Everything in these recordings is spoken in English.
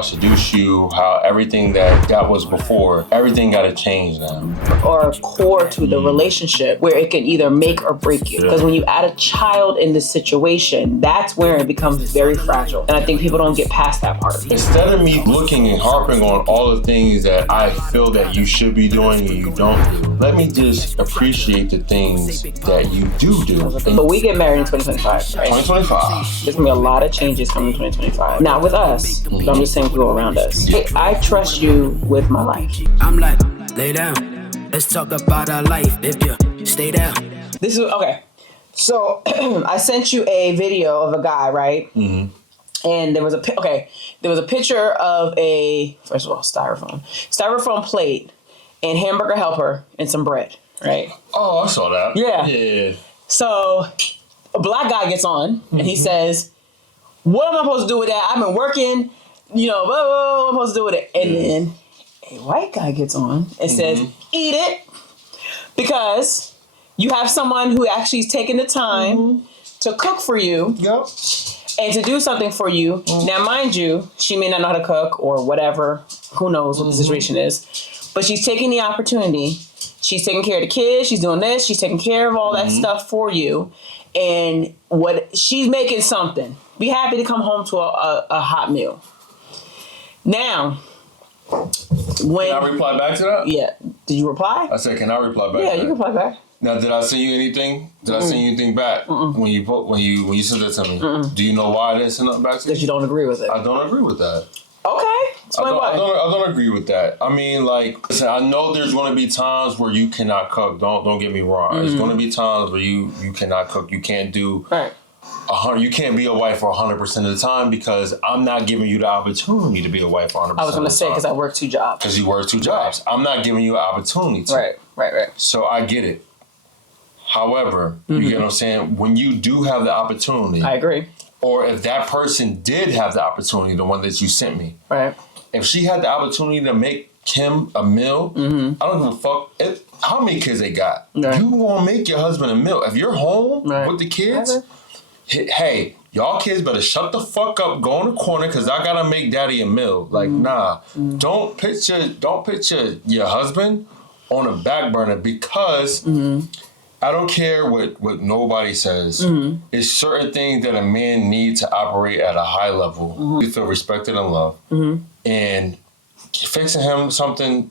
I seduce you, how everything that was before, everything got to change now. Or core to the relationship where it can either make or break you. Because when you add a child in this situation, that's where it becomes very fragile. And I think people don't get past that part. Instead of me looking and harping on all the things that I feel that you should be doing and you don't do, let me just appreciate the things that you do. But we get married in 2025, right? 2025. There's gonna be a lot of changes coming in 2025. Not with us, but I'm just saying people around us. Hey, I trust you with my life. I'm like, lay down. Let's talk about our life if you stay down. This is okay. So I sent you a video of a guy, right? Mm-hmm. And there was a picture of a, first of all, styrofoam plate and hamburger helper and some bread, right? Oh, I saw that. Yeah. So a black guy gets on and he says, "What am I supposed to do with that? I've been working, what am I supposed to do with it?" And then a white guy gets on and says, "Eat it, because you have someone who actually is taking the time to cook for you and to do something for you." Now, mind you, she may not know how to cook or whatever. Who knows what the situation is. But she's taking the opportunity. She's taking care of the kids. She's doing this. She's taking care of all that stuff for you. And what she's making something. Be happy to come home to a hot meal. Now, when... Can I reply back to that? Yeah. Did you reply? I said, can I reply back? Yeah, you can reply back. Now, did I send you anything? Did I send you anything back when you sent it to me? Do you know why I didn't send nothing back to you? Because you don't agree with it. I don't agree with that. Okay. Explain why. I don't agree with that. I mean, like, listen, I know there's going to be times where you cannot cook. Don't get me wrong. There's going to be times where you cannot cook. You can't do. Right. You can't be a wife for 100% of the time because I'm not giving you the opportunity to be a wife for 100% of the time. I was going to say because I work 2 jobs. Because you work 2 jobs. I'm not giving you an opportunity to. Right. So I get it. However, you get what I'm saying? When you do have the opportunity. I agree. Or if that person did have the opportunity, the one that you sent me. Right. If she had the opportunity to make Kim a meal, I don't give a fuck how many kids they got. Right. You won't make your husband a meal. If you're home with the kids, hey, y'all kids better shut the fuck up, go in the corner, because I gotta make daddy a meal. Like, nah. Don't picture your husband on a back burner because I don't care what nobody says. It's certain things that a man needs to operate at a high level. To feel respected and loved. And fixing him something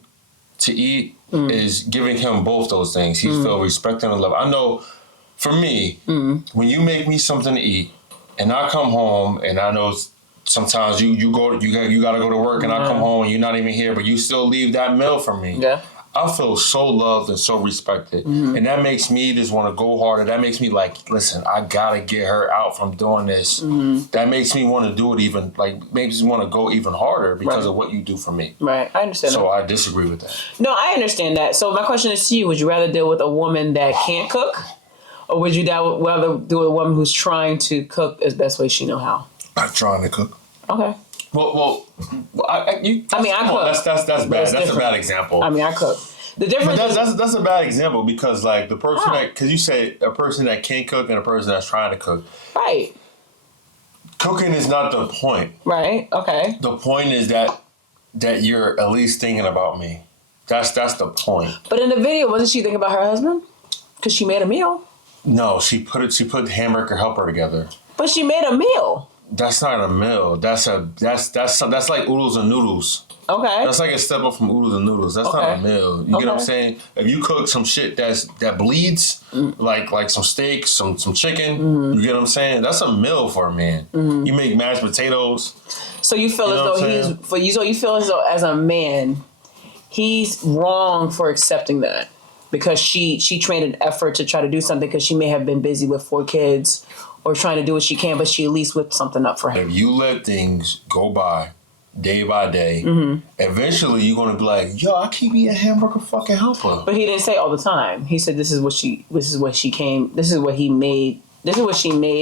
to eat is giving him both those things. He feel respected and loved. I know for me, when you make me something to eat and I come home and I know sometimes you gotta go to work and I come home and you're not even here, but you still leave that meal for me. Yeah. I feel so loved and so respected. And that makes me just want to go harder. That makes me like, listen, I got to get her out from doing this. That makes me want to do it even, like, makes me want to go even harder because of what you do for me. Right, I understand So I disagree with that. No, I understand that. So my question is to you, would you rather deal with a woman that can't cook? Or would you rather deal with a woman who's trying to cook as best way she know how? I'm trying to cook. Okay. Well, I cook. That's bad. That's a bad example. I mean, I cook. The difference that's a bad example because like the person because you say a person that can't cook and a person that's trying to cook. Right. Cooking is not the point. Right. Okay. The point is that you're at least thinking about me. That's the point. But in the video, wasn't she thinking about her husband? Because she made a meal. No, she put hamburger helper together. But she made a meal. That's not a meal. That's like oodles and noodles. Okay. That's like a step up from oodles and noodles. That's not a meal. You get what I'm saying? If you cook some shit that bleeds, like some steak, some chicken, you get what I'm saying? That's a meal for a man. You make mashed potatoes. So you feel you feel as though as a man, he's wrong for accepting that because she trained an effort to try to do something because she may have been busy with 4 kids or trying to do what she can, but she at least whipped something up for him. If you let things go by day by day, eventually you're gonna be like, yo, I keep eating hamburger fucking helper. But he didn't say all the time. He said this is what she made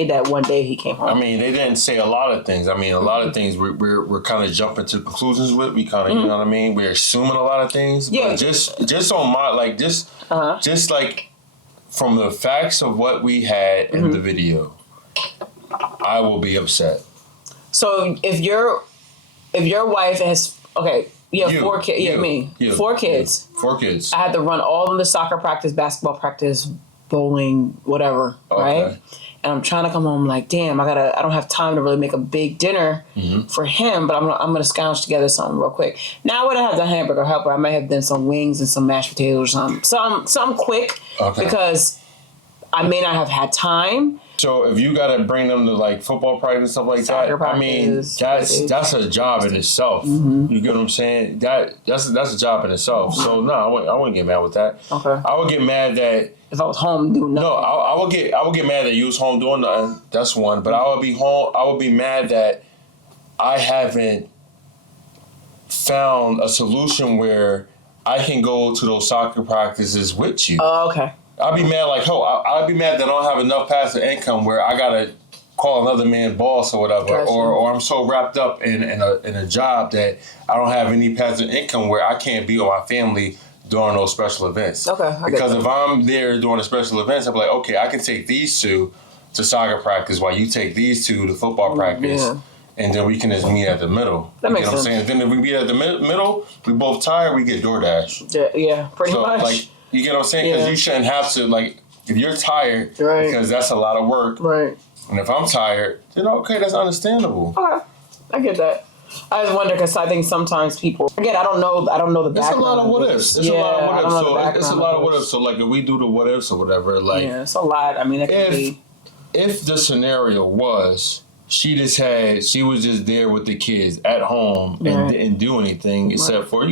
that one day he came home. I mean, they didn't say a lot of things. I mean, a lot of things we're kind of jumping to conclusions with. We kind of, you know what I mean? We're assuming a lot of things. Yeah. But just on my, like, just like from the facts of what we had in the video, I will be upset. So if if your wife has, you have 4 kids. Yeah, me. 4 kids. 4 kids. I had to run all of them to soccer practice, basketball practice, bowling, whatever, right? And I'm trying to come home like, damn, I don't have time to really make a big dinner for him, but I'm gonna scrounge together something real quick. Now I wouldn't have done hamburger helper. I might have done some wings and some mashed potatoes or something. Something quick because I may not have had time. So if you gotta bring them to like football practice and stuff like Soccer that, I mean that's a job in itself. You get what I'm saying? That's a job in itself. So no, I wouldn't get mad with that. Okay. I would get mad that if I was home doing nothing. No, I would get mad that you was home doing nothing. That's one. But I would be mad that I haven't found a solution where I can go to those soccer practices with you. Oh, okay. I'd be mad I'd be mad that I don't have enough passive income where I gotta call another man boss or whatever, or I'm so wrapped up in a job that I don't have any passive income where I can't be with my family during those special events. Okay. Because if I'm there during the special events, I'm like, okay, I can take these 2 to soccer practice while you take these 2 to football practice. Yeah. And then we can just meet at the middle. That makes sense. What I'm saying? Then if we meet at the middle, we both tired, we get DoorDash. Yeah, pretty much. Like, you get what I'm saying? Because you shouldn't have to, like, if you're tired, because that's a lot of work. Right. And if I'm tired, then okay, that's understandable. Okay. I get that. I just wonder because I think sometimes people, again, I don't know the background. It's a lot of what ifs. It's a lot of what ifs. So it's a lot of what ifs. So like if we do the what ifs or whatever, like it's a lot. I mean, it could be. If the scenario was she was just there with the kids at home and didn't do anything except for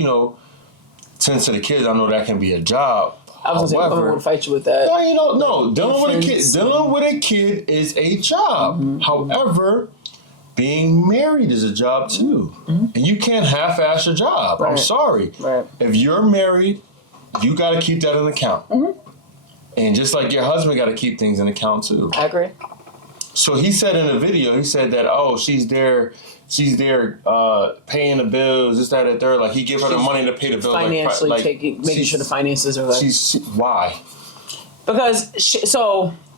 tend to the kids. I know that can be a job. I was gonna say, I would fight you with that. No, dealing with a kid is a job. However, being married is a job too. And you can't half-ass your job. I'm sorry. Right. If you're married, you got to keep that in account. And just like your husband got to keep things in account too. I agree. So he said in the video, she's there paying the bills, this, that, and third. Like he give her the money to pay the bills. Financially making sure the finances are right. Why? Because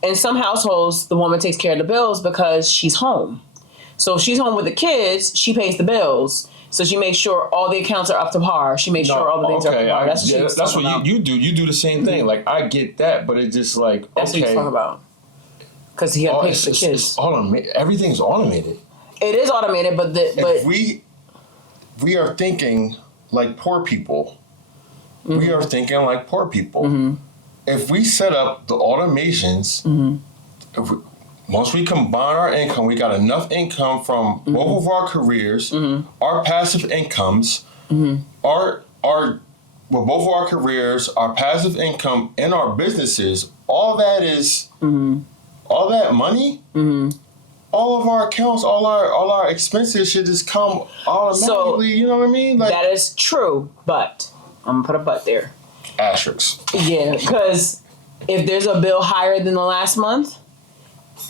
in some households, the woman takes care of the bills because she's home. So if she's home with the kids, she pays the bills. So she makes sure all the accounts are up to par. She makes sure all the things are up to par. That's what you do. You do the same thing. Like, I get that, but it's just like, that's what you're talking about. Because he got to pay for the kids. Everything's automated. It is automated, but we are thinking like poor people. We are thinking like poor people. If we set up the automations, once we combine our income, we got enough income from both of our careers, our passive incomes, both of our careers, our passive income, and our businesses. All that is, all that money, all of our accounts, all our expenses should just come automatically. You know what I mean? Like, that is true, but I'm gonna put a but there. Asterisks. Yeah, because if there's a bill higher than the last month,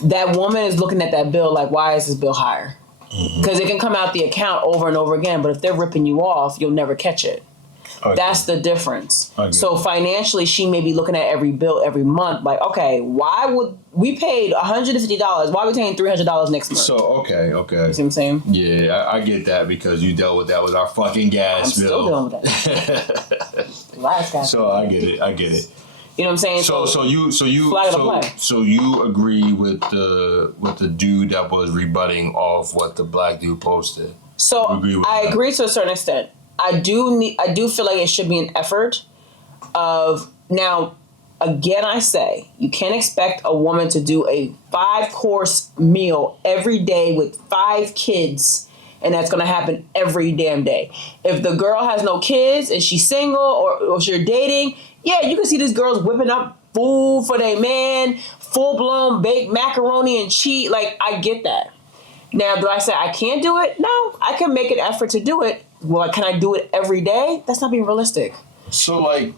that woman is looking at that bill like, why is this bill higher? Because it can come out the account over and over again, but if they're ripping you off, you'll never catch it. That's the difference. So financially, she may be looking at every bill every month, like, okay, why would we paid $150? Why are we paying $300 next month? So okay. You see what I'm saying? Yeah, I get that because you dealt with that with our fucking gas bill. I'm still dealing with that. Last gas. So I get it. You know what I'm saying? So you agree with the dude that was rebutting off what the black dude posted? So I agree to a certain extent. I do feel like it should be an effort of, now, again, I say, you can't expect a woman to do a 5-course meal every day with 5 kids, and that's going to happen every damn day. If the girl has no kids and she's single or you're dating, yeah, you can see these girls whipping up food for their man, full-blown baked macaroni and cheese. Like, I get that. Now, do I say I can't do it? No, I can make an effort to do it. Well, can I do it every day? That's not being realistic. So, like,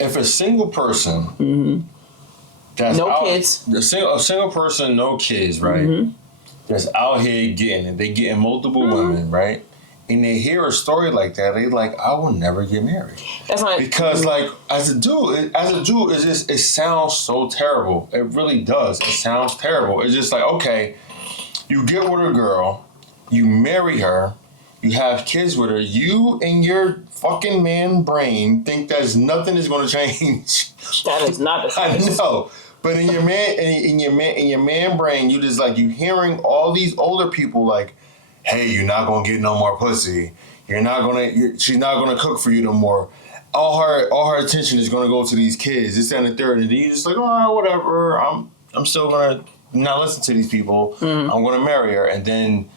if a single person that's kids, a single person, no kids, right? That's out here getting multiple women, right? And they hear a story like that, they like, I will never get married. That's not because, like, as a dude, it sounds so terrible. It really does. It sounds terrible. It's just like, okay, you get with a girl, you marry her. you have kids with her. You and your fucking man brain think that nothing is going to change. That is not the case. I know. But in your man brain, you just like, you hearing all these older people like, hey, you're not gonna get no more pussy. She's not gonna cook for you no more. All her attention is gonna go to these kids. This and the third, and then you just like, all right, whatever. I'm still gonna not listen to these people. I'm gonna marry her, and then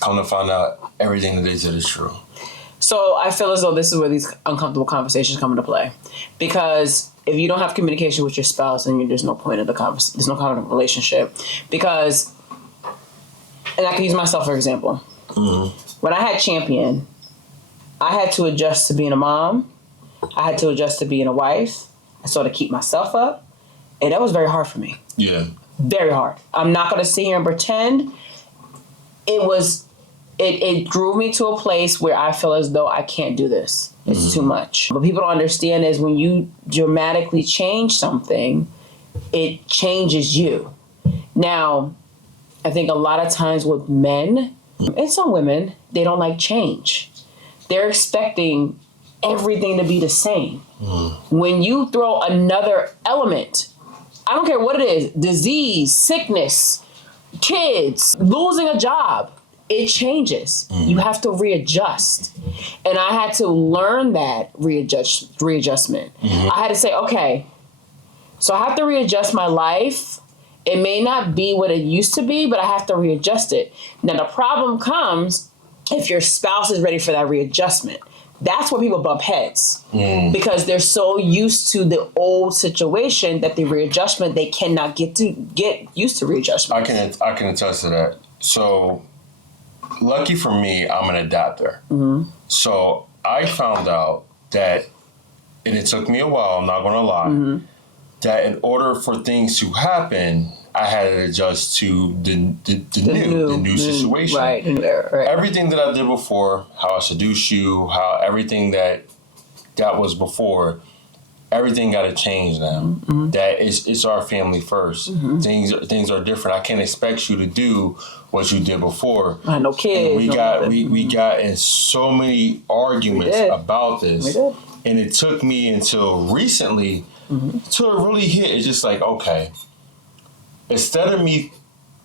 I'm gonna find out everything that they said is true. So I feel as though this is where these uncomfortable conversations come into play, because if you don't have communication with your spouse, then there's no point of the conversation. There's no kind of relationship. Because, and I can use myself for example. When I had Champion, I had to adjust to being a mom. I had to adjust to being a wife. I sort of keep myself up, and that was very hard for me. Yeah, very hard. I'm not going to sit here and pretend. It drew me to a place where I feel as though I can't do this. It's too much. What people don't understand is when you dramatically change something, it changes you. Now, I think a lot of times with men and some women, they don't like change. They're expecting everything to be the same. When you throw another element, I don't care what it is, disease, sickness, kids, losing a job, it changes. You have to readjust. And I had to learn that readjustment. I had to say, okay, so I have to readjust my life. It may not be what it used to be, but I have to readjust it. Now, the problem comes if your spouse is ready for that readjustment. That's where people bump heads because they're so used to the old situation that the readjustment, they cannot get used to readjustment. I can attest to that. So, lucky for me, I'm an adapter. So I found out that, and it took me a while, I'm not going to lie, that in order for things to happen, I had to adjust to the new situation. Right. Everything that I did before, how I seduced you, how everything that was before, everything got to change now. That it's our family first. Things are different. I can't expect you to do what you did before. I know kids. And we got in so many arguments about this, and it took me until recently till it really hit. It's just like, okay, instead of me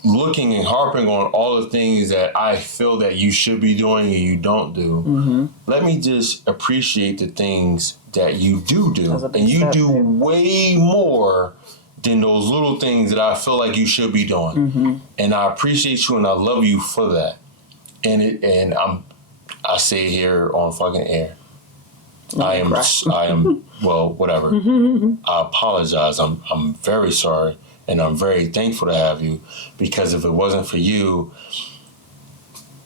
looking and harping on all the things that I feel that you should be doing and you don't do, let me just appreciate the things that you do. And you do way more than those little things that I feel like you should be doing. And I appreciate you and I love you for that. And I say it here on fucking air. I am well, whatever. I apologize. I'm very sorry. And I'm very thankful to have you, because if it wasn't for you,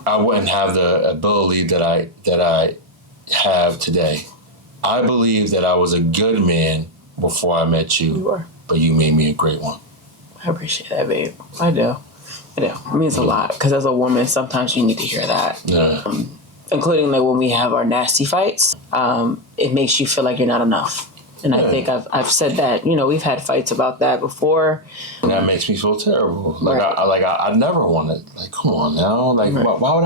I wouldn't have the ability that I have today. I believe that I was a good man before I met you. You were. But you made me a great one. I appreciate that, babe. I do. It means a lot, because as a woman, sometimes you need to hear that. Yeah. Including like when we have our nasty fights, it makes you feel like you're not enough. And I think I've said that, we've had fights about that before. And that makes me feel terrible. Like I never wanted. Like, come on now. Like, why would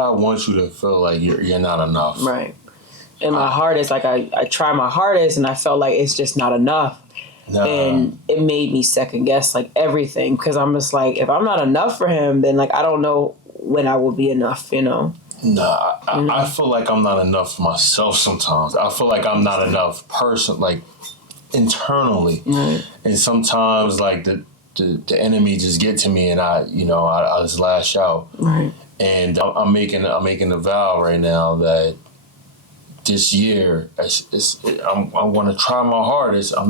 I want you to feel like you're not enough? Right. And my hardest, like I try my hardest, and I felt like it's just not enough. Nah. And it made me second guess like everything, because I'm just like, if I'm not enough for him, then like I don't know when I will be enough. Nah, I feel like I'm not enough for myself sometimes. I feel like I'm not enough like internally. And sometimes like the enemy just get to me, and I just lash out. Right. And I'm making a vow right now that this year I'm going to try my hardest. I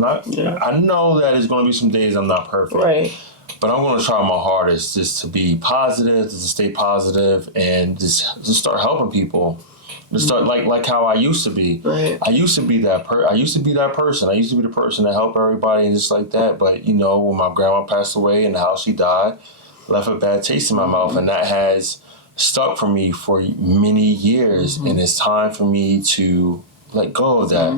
know that there's going to be some days I'm not perfect. Right. But I'm going to try my hardest just to be positive, just to stay positive, and just start helping people. Just start like how I used to be. Right. I used to be that person. I used to be the person that helped everybody and just like that. But when my grandma passed away and how she died, left a bad taste in my mouth, and that has stuck for me for many years. And it's time for me to let go of that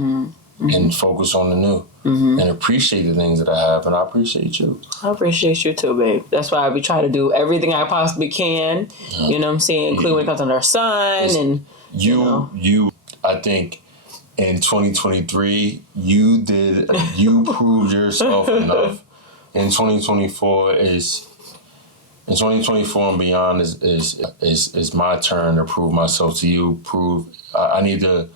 and focus on the new. and appreciate the things that I have, and I appreciate you. I appreciate you too, babe. That's why we try to do everything I possibly can. Yeah. You know what I'm saying? Including when it comes to our son and you. I think in 2023 you proved yourself enough. In 2024 and beyond is my turn to prove myself to you. I need to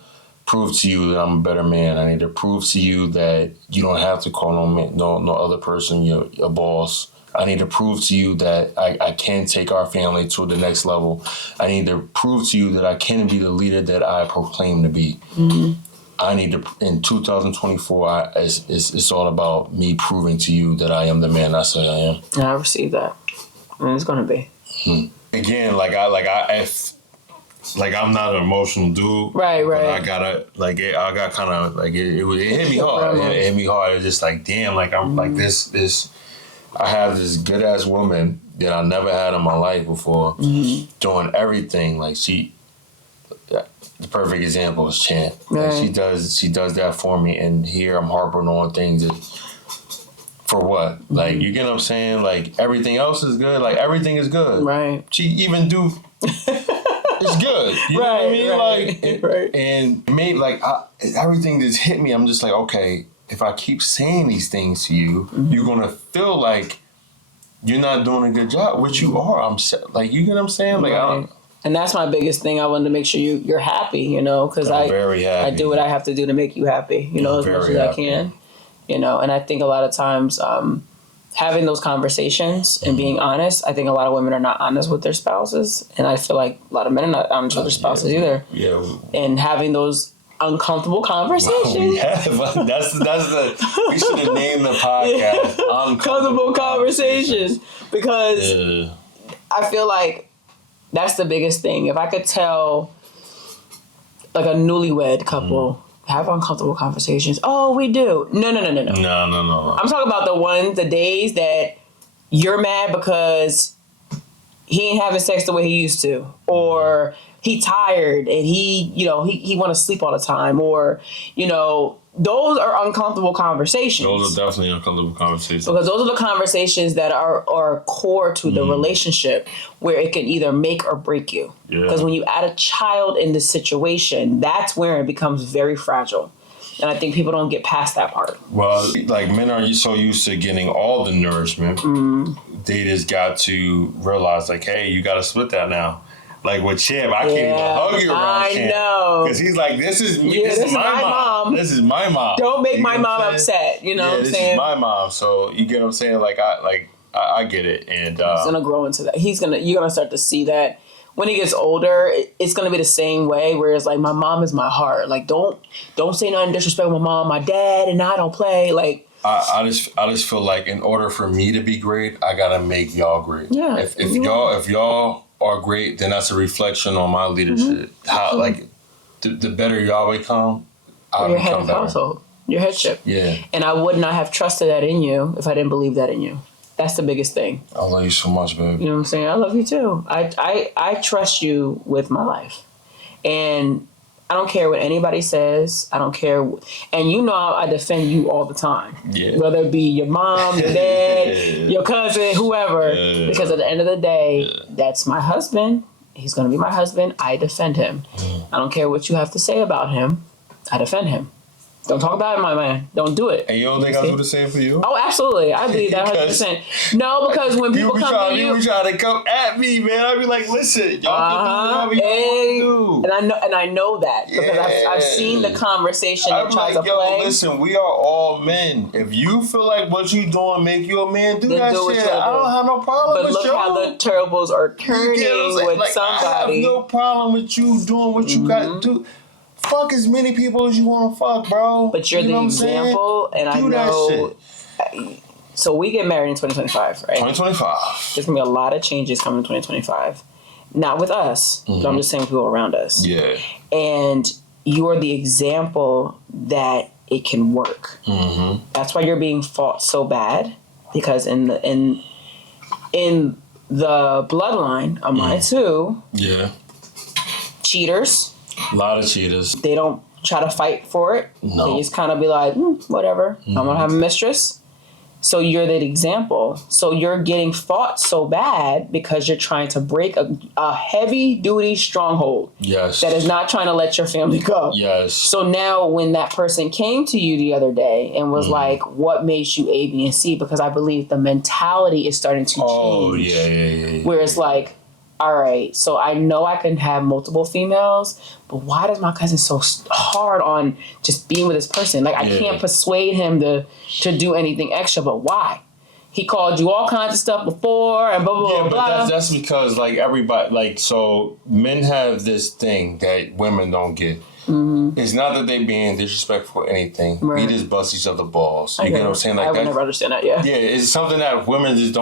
prove to you that I'm a better man. I need to prove to you that you don't have to call no other person your boss. I need to prove to you that I can take our family to the next level. I need to prove to you that I can be the leader that I proclaim to be. Mm-hmm. I need to, in 2024, it's all about me proving to you that I am the man I say I am. I received that. And it's gonna be. Again, I'm not an emotional dude. Right. But I got kind of like it hit me hard. It hit me hard. It's just like, damn, like I'm like this. I have this good ass woman that I never had in my life before, doing everything. Like the perfect example is Chant. Right. Like she does that for me, and here I'm harping on things for what? Like, you get what I'm saying? Like, everything else is good. Like, everything is good. Right. She even do. It's good. You know what I mean? Like, and made like everything just hit me. I'm just like, okay, if I keep saying these things to you, you're gonna feel like you're not doing a good job, which you are. Like, you get what I'm saying? Like, and that's my biggest thing. I wanted to make sure you're happy, you know, because I do what I have to do to make you happy, you know, as much as I can, you know. And I think a lot of times having those conversations and being honest, I think a lot of women are not honest with their spouses, and I feel like a lot of men are not honest with their spouses either. Yeah. And having those uncomfortable conversations. We have. That's we should have named the podcast Uncomfortable Conversations, because I feel like that's the biggest thing. If I could tell like a newlywed couple, have uncomfortable conversations. Oh, we do. No. No. I'm talking about the days that you're mad because he ain't having sex the way he used to, or he tired and he want to sleep all the time, or, you know, those are uncomfortable conversations. Those are definitely uncomfortable conversations. Because those are the conversations that are core to the relationship, where it can either make or break you. Because when you add a child in this situation, that's where it becomes very fragile. And I think people don't get past that part. Well, like, men are so used to getting all the nourishment, they just got to realize, like, hey, you got to split that now. Like with Chip, I can't even hug you around Chip. I know. Because he's like, this is me. This is my mom. This is my mom. Don't make my mom upset. You know what I'm saying? This is my mom. So you get what I'm saying? Like, I get it. And he's going to grow into that. You're going to start to see that. When he gets older, it's going to be the same way, where it's like, my mom is my heart. Like, don't say nothing disrespectful to my mom. My dad and I don't play. Like, I just feel like in order for me to be great, I got to make y'all great. Yeah. If y'all are great, then that's a reflection on my leadership. How, like, the better y'all become, I'll your head become of better. Household, your headship. Yeah. And I would not have trusted that in you if I didn't believe that in you. That's the biggest thing. I love you so much, babe. You know what I'm saying? I love you too. I trust you with my life. And I don't care what anybody says. I don't care. And you know I defend you all the time. Yeah. Whether it be your mom, your dad, your cousin, whoever. Yeah. Because at the end of the day, that's my husband. He's going to be my husband. I defend him. I don't care what you have to say about him. I defend him. Don't talk about it, my man. Don't do it. And you don't think I'll do the same for you? Oh, absolutely. I believe that 100%. No, because when people come to you... People try to come at me, man. I'd be like, listen, y'all can do whatever you want to do. And I know that. Because I've seen the conversation that tries to play. Listen, we are all men. If you feel like what you doing make you a man, do that shit. I don't have no problem with you. But look how the tables are turning with somebody. I have no problem with you doing what you got to do. Fuck as many people as you want to fuck, bro. But you're the example, and I know. So we get married in 2025, right? 2025. There's gonna be a lot of changes coming in 2025. Not with us, but I'm just saying people around us. Yeah. And you are the example that it can work. Mm-hmm. That's why you're being fought so bad, because in the bloodline of mine too. Yeah. Cheaters. A lot of cheaters. They don't try to fight for it. No. They just kind of be like, whatever. I'm going to have a mistress. So you're that example. So you're getting fought so bad because you're trying to break a heavy-duty stronghold. Yes. That is not trying to let your family go. Yes. So now when that person came to you the other day and was like, what made you A, B, and C? Because I believe the mentality is starting to change. Oh, yeah. Where it's like, all right, so I know I can have multiple females, but why does my cousin so hard on just being with this person? Like, I can't persuade him to do anything extra, but why? He called you all kinds of stuff before and blah, blah, blah, blah. But that's because, like, everybody, like, so men have this thing that women don't get. Mm-hmm. It's not that they being disrespectful or anything. Right. We just bust each other balls. You get what I'm saying? Like, I would never understand that, Yeah, it's something that women just don't